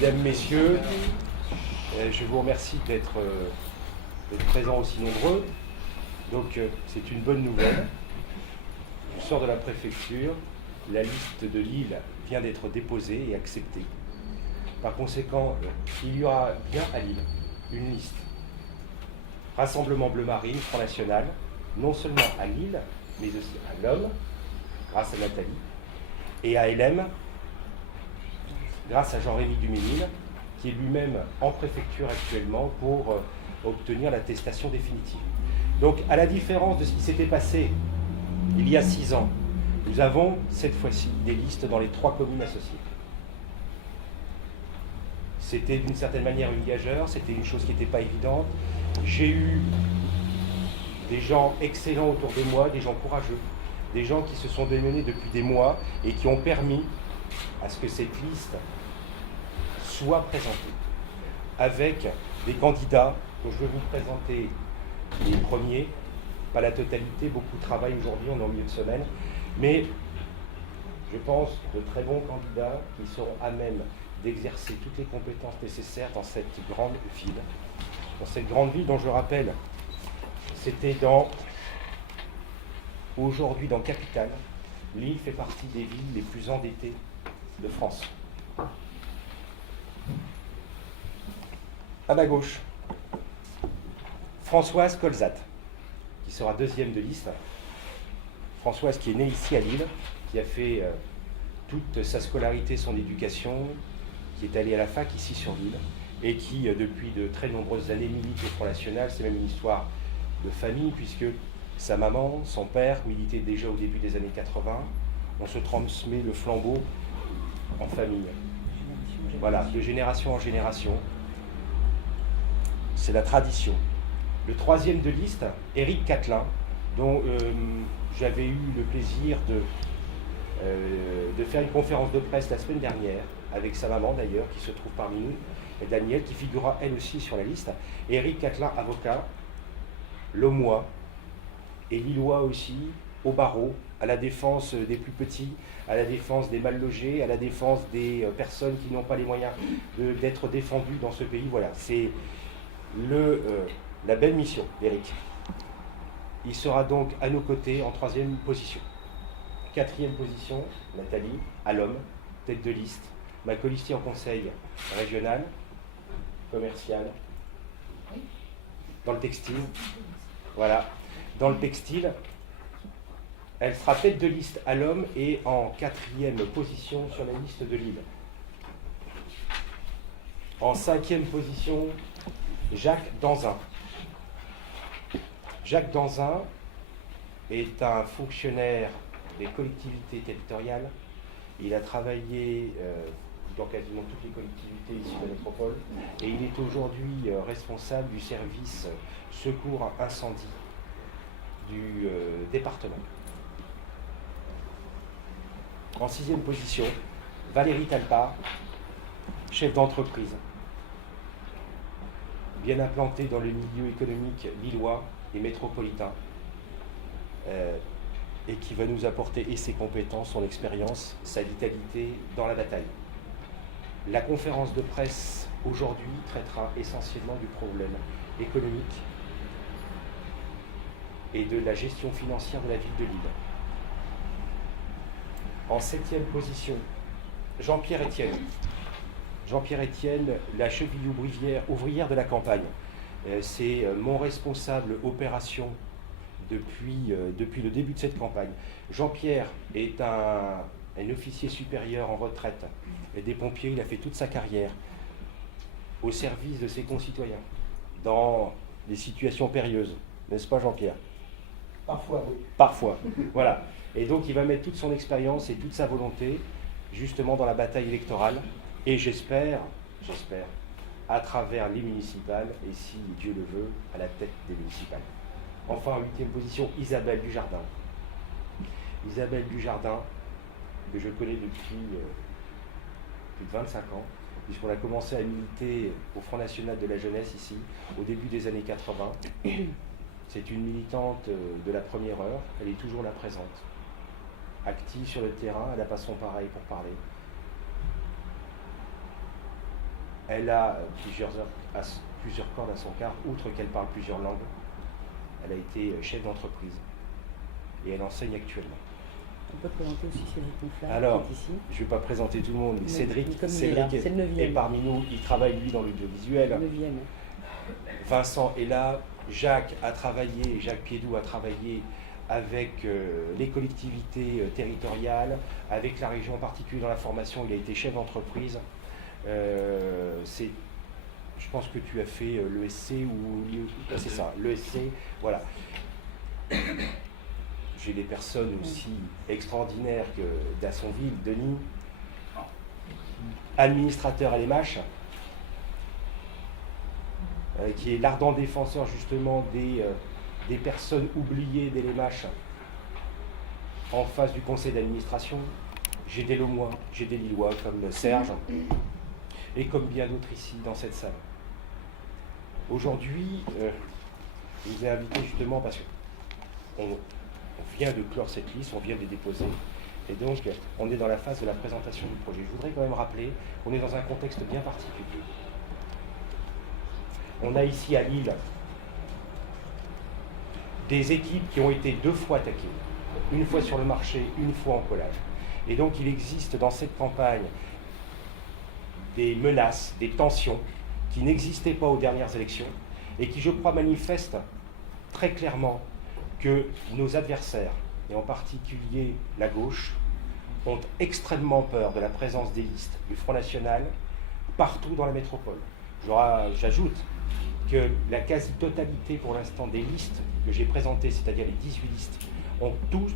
Mesdames, Messieurs, je vous remercie d'être présents aussi nombreux. Donc c'est une bonne nouvelle. Je sors de la préfecture, la liste de Lille vient d'être déposée et acceptée. Par conséquent, il y aura bien à Lille une liste. Rassemblement Bleu Marine, Front National, non seulement à Lille, mais aussi à l'Homme, grâce à Nathalie, et à LM, grâce à Jean-Rémy Duménil, qui est lui-même en préfecture actuellement pour obtenir l'attestation définitive. Donc, à la différence de ce qui s'était passé il y a 6 ans, nous avons cette fois-ci des listes dans les 3 communes associées. C'était d'une certaine manière une gageure, c'était une chose qui n'était pas évidente. J'ai eu des gens excellents autour de moi, des gens courageux, des gens qui se sont démenés depuis des mois et qui ont permis à ce que cette liste soit présentée avec des candidats dont je vais vous présenter les premiers, pas la totalité, beaucoup de travail aujourd'hui, on est en milieu de semaine, mais je pense de très bons candidats qui seront à même d'exercer toutes les compétences nécessaires dans cette grande ville. Dans cette grande ville dont je rappelle, c'était aujourd'hui dans Capitale. Lille fait partie des villes les plus endettées de France. À ma gauche, Françoise Colzat, qui sera deuxième de liste. Françoise qui est née ici à Lille, qui a fait toute sa scolarité, son éducation, qui est allée à la fac ici sur Lille, et qui, depuis de très nombreuses années, milite au Front National. C'est même une histoire de famille, puisque sa maman, son père militaient déjà au début des années 80. On se transmet le flambeau en famille. Voilà, de génération en génération. C'est la tradition. Le troisième de liste, Éric Catelin, dont j'avais eu le plaisir de faire une conférence de presse la semaine dernière, avec sa maman d'ailleurs, qui se trouve parmi nous, et Danielle, qui figurera elle aussi sur la liste. Éric Catelin, avocat, Lomois, et Lillois aussi, au barreau, à la défense des plus petits, à la défense des mal logés, à la défense des personnes qui n'ont pas les moyens d'être défendues dans ce pays. Voilà, c'est la belle mission d'Éric. Il sera donc à nos côtés en 3e position. 4e position, Nathalie, à l'Homme, tête de liste, ma colistier en conseil régional, commercial, dans le textile. Voilà, dans le textile, elle sera tête de liste à l'Homme et en 4e position sur la liste de Lille. En 5e position, Jacques Danzin. Jacques Danzin est un fonctionnaire des collectivités territoriales. Il a travaillé dans quasiment toutes les collectivités ici de la métropole et il est aujourd'hui responsable du service secours incendie du département. En 6e position, Valérie Talpard, chef d'entreprise, bien implantée dans le milieu économique lillois et métropolitain, et qui va nous apporter et ses compétences, son expérience, sa vitalité dans la bataille. La conférence de presse aujourd'hui traitera essentiellement du problème économique et de la gestion financière de la ville de Lille. En 7e position, Jean-Pierre Etienne. Jean-Pierre Etienne, la cheville ouvrière de la campagne. C'est mon responsable opération depuis le début de cette campagne. Jean-Pierre est un officier supérieur en retraite et des pompiers. Il a fait toute sa carrière au service de ses concitoyens dans des situations périlleuses. N'est-ce pas, Jean-Pierre? Parfois, oui. Parfois, voilà. Et donc, il va mettre toute son expérience et toute sa volonté justement dans la bataille électorale. Et j'espère, à travers les municipales, et si Dieu le veut, à la tête des municipales. Enfin, en 8e position, Isabelle Dujardin. Isabelle Dujardin, que je connais depuis plus de 25 ans, puisqu'on a commencé à militer au Front National de la Jeunesse ici, au début des années 80. C'est une militante de la première heure, elle est toujours là présente. Active sur le terrain, elle n'a pas son pareil pour parler. Elle a plusieurs cordes à son quart, outre qu'elle parle plusieurs langues. Elle a été chef d'entreprise et elle enseigne actuellement. On peut présenter aussi Cédric Mouflard, Alors, qui est ici. je ne vais pas présenter tout le monde, mais Cédric est parmi nous, il travaille lui dans l'audiovisuel. Vincent est là, Jacques Piédou a travaillé avec les collectivités territoriales, avec la région en particulier dans la formation, il a été chef d'entreprise. Je pense que tu as fait l'ESC ou c'est ça, l'ESC, voilà. J'ai des personnes aussi extraordinaires que d'Assonville, Denis, administrateur à l'EMACH, qui est l'ardent défenseur justement des personnes oubliées des l'EMACH en face du conseil d'administration. J'ai des Lomois, j'ai des Lillois comme Serge et comme bien d'autres ici dans cette salle. Aujourd'hui, je vous ai invité justement parce qu'on vient de clore cette liste, on vient de les déposer, et donc on est dans la phase de la présentation du projet. Je voudrais quand même rappeler qu'on est dans un contexte bien particulier. On a ici à Lille des équipes qui ont été 2 fois attaquées, une fois sur le marché, une fois en collage. Et donc il existe dans cette campagne des menaces, des tensions qui n'existaient pas aux dernières élections et qui, je crois, manifestent très clairement que nos adversaires, et en particulier la gauche, ont extrêmement peur de la présence des listes du Front National partout dans la métropole. J'ajoute que la quasi-totalité pour l'instant des listes que j'ai présentées, c'est-à-dire les 18 listes, ont tous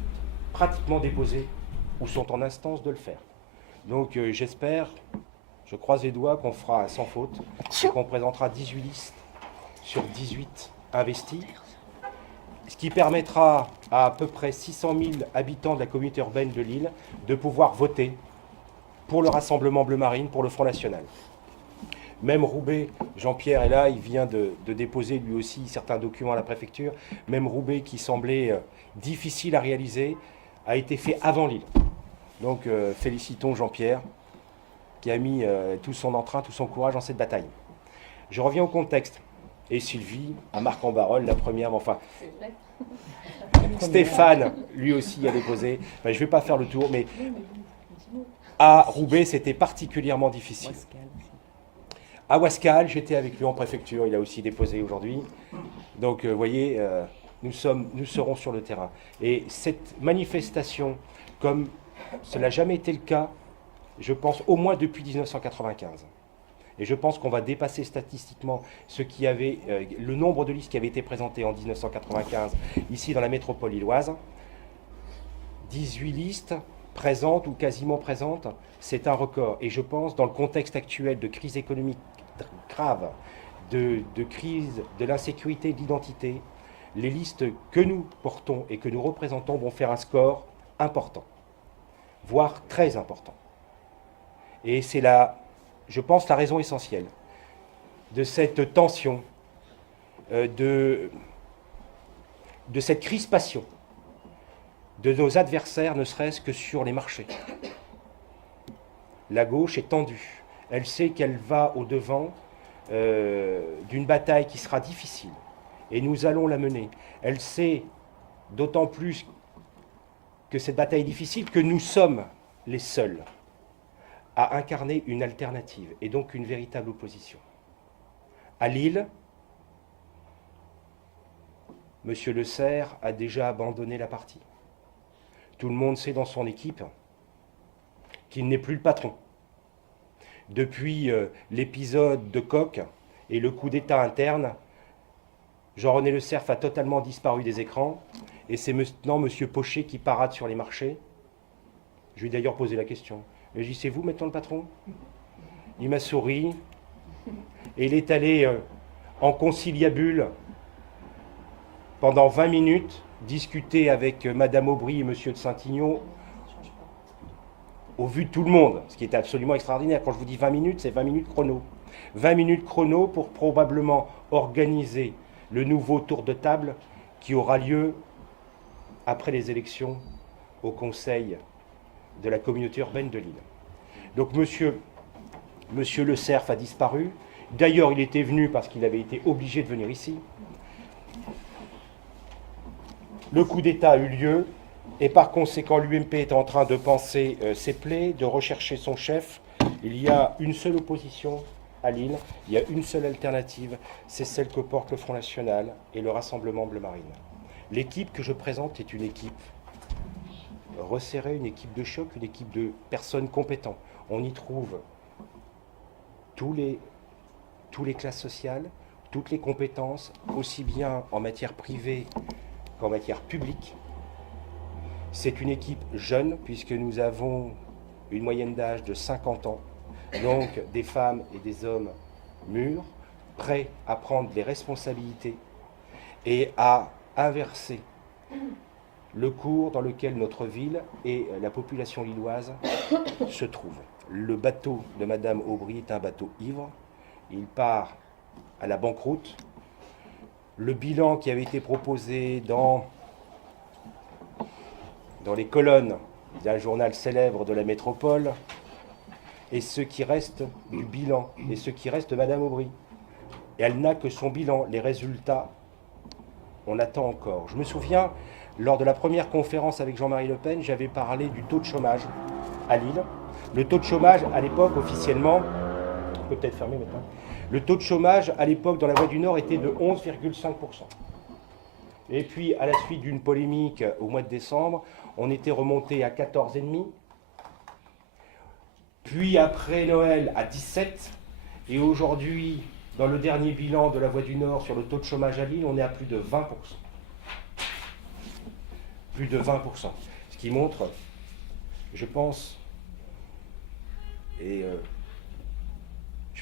pratiquement déposé ou sont en instance de le faire. Donc j'espère, je croise les doigts qu'on fera sans faute et qu'on présentera 18 listes sur 18 investies, ce qui permettra à peu près 600 000 habitants de la communauté urbaine de Lille de pouvoir voter pour le Rassemblement Bleu Marine, pour le Front National. Même Roubaix, Jean-Pierre est là, il vient de déposer lui aussi certains documents à la préfecture. Même Roubaix, qui semblait difficile à réaliser, a été fait avant Lille. Donc félicitons Jean-Pierre, qui a mis tout son entrain, tout son courage dans cette bataille. Je reviens au contexte. Et Sylvie, à Marc-en-Barœul, la première, mais enfin... Stéphane, lui aussi, a déposé. Enfin, je ne vais pas faire le tour, mais à Roubaix, c'était particulièrement difficile. À Ouascal, j'étais avec lui en préfecture, il a aussi déposé aujourd'hui. Donc, vous voyez, nous serons sur le terrain. Et cette manifestation, comme cela n'a jamais été le cas, je pense au moins depuis 1995. Et je pense qu'on va dépasser statistiquement le nombre de listes qui avaient été présentées en 1995 ici dans la métropole lilloise. 18 listes présentes ou quasiment présentes, c'est un record. Et je pense, dans le contexte actuel de crise économique grave, de crise de l'insécurité et de l'identité, les listes que nous portons et que nous représentons vont faire un score important, voire très important. Et c'est je pense, la raison essentielle de cette tension, de cette crispation de nos adversaires, ne serait-ce que sur les marchés. La gauche est tendue. Elle sait qu'elle va au-devant d'une bataille qui sera difficile. Et nous allons la mener. Elle sait d'autant plus que cette bataille est difficile que nous sommes les seuls à incarner une alternative et donc une véritable opposition. À Lille, M. Le Serre a déjà abandonné la partie. Tout le monde sait dans son équipe qu'il n'est plus le patron. Depuis l'épisode de Coq et le coup d'État interne, Jean-René Le Cerf a totalement disparu des écrans et c'est maintenant M. Pochet qui parade sur les marchés. Je lui ai d'ailleurs posé la question. Je lui ai dit, c'est vous maintenant le patron? Il m'a souri et il est allé en conciliabule pendant 20 minutes discuter avec Madame Aubry et Monsieur de Saint-Ignon au vu de tout le monde, ce qui était absolument extraordinaire. Quand je vous dis 20 minutes, c'est 20 minutes chrono. 20 minutes chrono pour probablement organiser le nouveau tour de table qui aura lieu après les élections au Conseil de la communauté urbaine de Lille. Donc monsieur Monsieur Le Cerf a disparu. D'ailleurs, il était venu parce qu'il avait été obligé de venir ici. Le coup d'État a eu lieu et par conséquent, l'UMP est en train de panser ses plaies, de rechercher son chef. Il y a une seule opposition à Lille, il y a une seule alternative, c'est celle que porte le Front National et le Rassemblement Bleu Marine. L'équipe que je présente est une équipe resserrée, une équipe de choc, une équipe de personnes compétentes. On y trouve toutes les classes sociales, toutes les compétences, aussi bien en matière privée qu'en matière publique. C'est une équipe jeune, puisque nous avons une moyenne d'âge de 50 ans, donc des femmes et des hommes mûrs, prêts à prendre les responsabilités et à inverser le cours dans lequel notre ville et la population lilloise se trouvent. Le bateau de Madame Aubry est un bateau ivre, il part à la banqueroute. Le bilan qui avait été proposé dans les colonnes d'un journal célèbre de la métropole et ce qui reste du bilan et ce qui reste de Madame Aubry. Et elle n'a que son bilan. Les résultats, on attend encore. Je me souviens, lors de la première conférence avec Jean-Marie Le Pen, j'avais parlé du taux de chômage à Lille. Le taux de chômage, à l'époque, officiellement, on peut peut-être fermer maintenant, le taux de chômage, à l'époque, dans la Voie du Nord, était de 11,5%. Et puis, à la suite d'une polémique au mois de décembre, on était remonté à 14,5%. Puis, après Noël, à 17%. Et aujourd'hui, dans le dernier bilan de la Voie du Nord sur le taux de chômage à Lille, on est à plus de 20%. Plus de 20%. Ce qui montre, je pense, je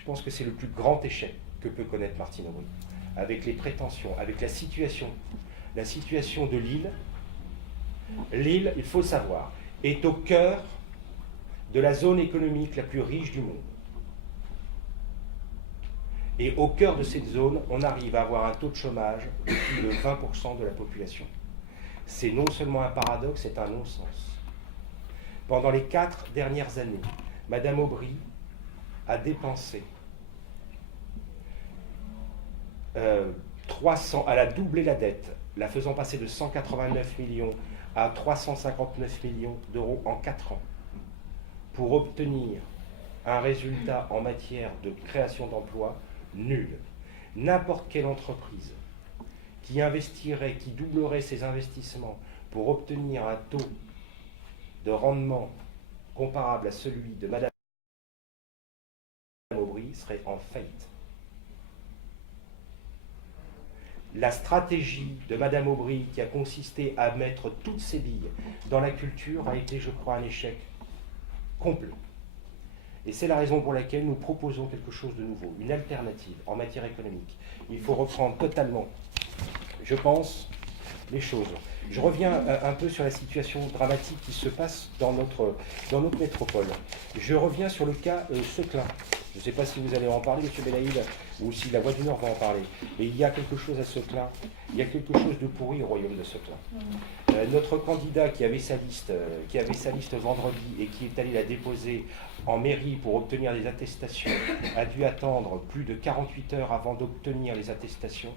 pense que c'est le plus grand échec que peut connaître Martine Aubry, avec les prétentions, avec la situation de Lille. Lille, il faut le savoir, est au cœur de la zone économique la plus riche du monde. Et au cœur de cette zone, on arrive à avoir un taux de chômage de plus de 20% de la population. C'est non seulement un paradoxe, c'est un non-sens. Pendant les 4 dernières années, Madame Aubry a dépensé 300, elle a doublé la dette, la faisant passer de 189 millions à 359 millions d'euros en 4 ans, pour obtenir un résultat en matière de création d'emplois nul. N'importe quelle entreprise qui investirait, qui doublerait ses investissements pour obtenir un taux de rendement comparable à celui de Madame Aubry serait en faillite. La stratégie de Madame Aubry, qui a consisté à mettre toutes ses billes dans la culture, a été, je crois, un échec complet. Et c'est la raison pour laquelle nous proposons quelque chose de nouveau, une alternative en matière économique. Il faut reprendre totalement, je pense, les choses. Je reviens un peu sur la situation dramatique qui se passe dans notre métropole. Je reviens sur le cas Seclin. Je ne sais pas si vous allez en parler, M. Belaïd, ou si la Voix du Nord va en parler. Mais il y a quelque chose à Seclin. Il y a quelque chose de pourri au royaume de Seclin. Notre candidat qui avait sa liste vendredi et qui est allé la déposer en mairie pour obtenir des attestations a dû attendre plus de 48 heures avant d'obtenir les attestations.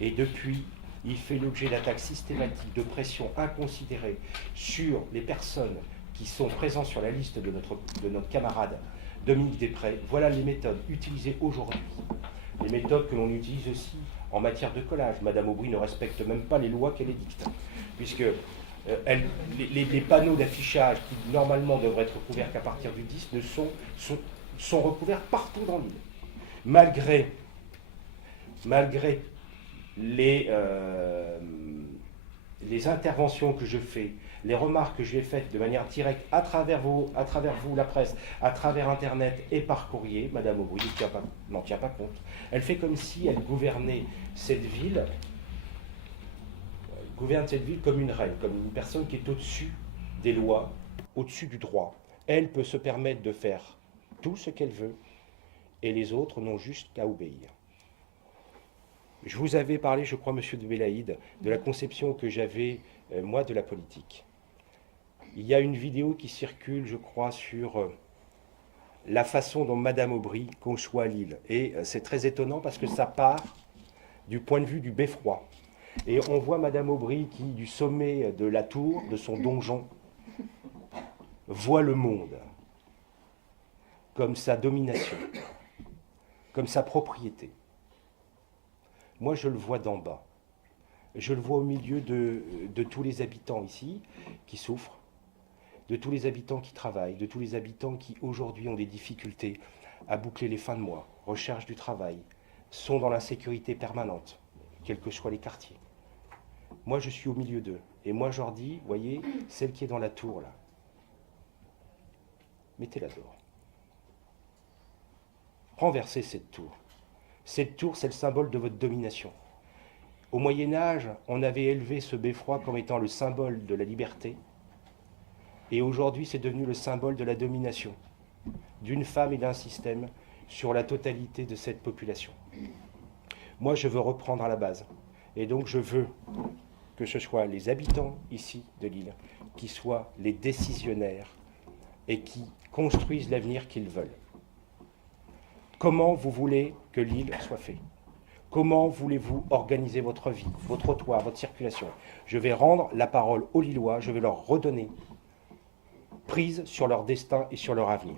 Et depuis, il fait l'objet d'attaques systématiques, de pressions inconsidérées sur les personnes qui sont présentes sur la liste de notre camarade Dominique Després. Voilà les méthodes utilisées aujourd'hui. Les méthodes que l'on utilise aussi en matière de collage. Madame Aubry ne respecte même pas les lois qu'elle édicte, puisque les panneaux d'affichage qui normalement devraient être recouverts qu'à partir du 10 sont recouverts partout dans l'île. Malgré les interventions que je fais, les remarques que j'ai faites de manière directe à travers vous, la presse, à travers Internet et par courrier, Madame Aubry n'en tient pas compte. Elle fait comme si elle gouvernait cette ville, comme une reine, comme une personne qui est au-dessus des lois, au-dessus du droit. Elle peut se permettre de faire tout ce qu'elle veut et les autres n'ont juste qu'à obéir. Je vous avais parlé, je crois, Monsieur de Belaïd, de la conception que j'avais, moi, de la politique. Il y a une vidéo qui circule, je crois, sur la façon dont Madame Aubry conçoit l'île. Et c'est très étonnant parce que ça part du point de vue du beffroi. Et on voit Madame Aubry qui, du sommet de la tour, de son donjon, voit le monde comme sa domination, comme sa propriété. Moi, je le vois d'en bas. Je le vois au milieu de tous les habitants ici qui souffrent, de tous les habitants qui travaillent, de tous les habitants qui aujourd'hui ont des difficultés à boucler les fins de mois, recherchent du travail, sont dans l'insécurité permanente, quels que soient les quartiers. Moi, je suis au milieu d'eux. Et moi, je leur dis, voyez, celle qui est dans la tour, là, mettez-la dehors. Renversez cette tour. Cette tour, c'est le symbole de votre domination. Au Moyen-Âge, on avait élevé ce beffroi comme étant le symbole de la liberté. Et aujourd'hui, c'est devenu le symbole de la domination d'une femme et d'un système sur la totalité de cette population. Moi, je veux reprendre à la base. Et donc, je veux que ce soit les habitants ici de l'île qui soient les décisionnaires et qui construisent l'avenir qu'ils veulent. Comment vous voulez que l'île soit faite? Comment voulez-vous organiser votre vie, vos trottoirs, votre circulation? Je vais rendre la parole aux Lillois, je vais leur redonner prise sur leur destin et sur leur avenir.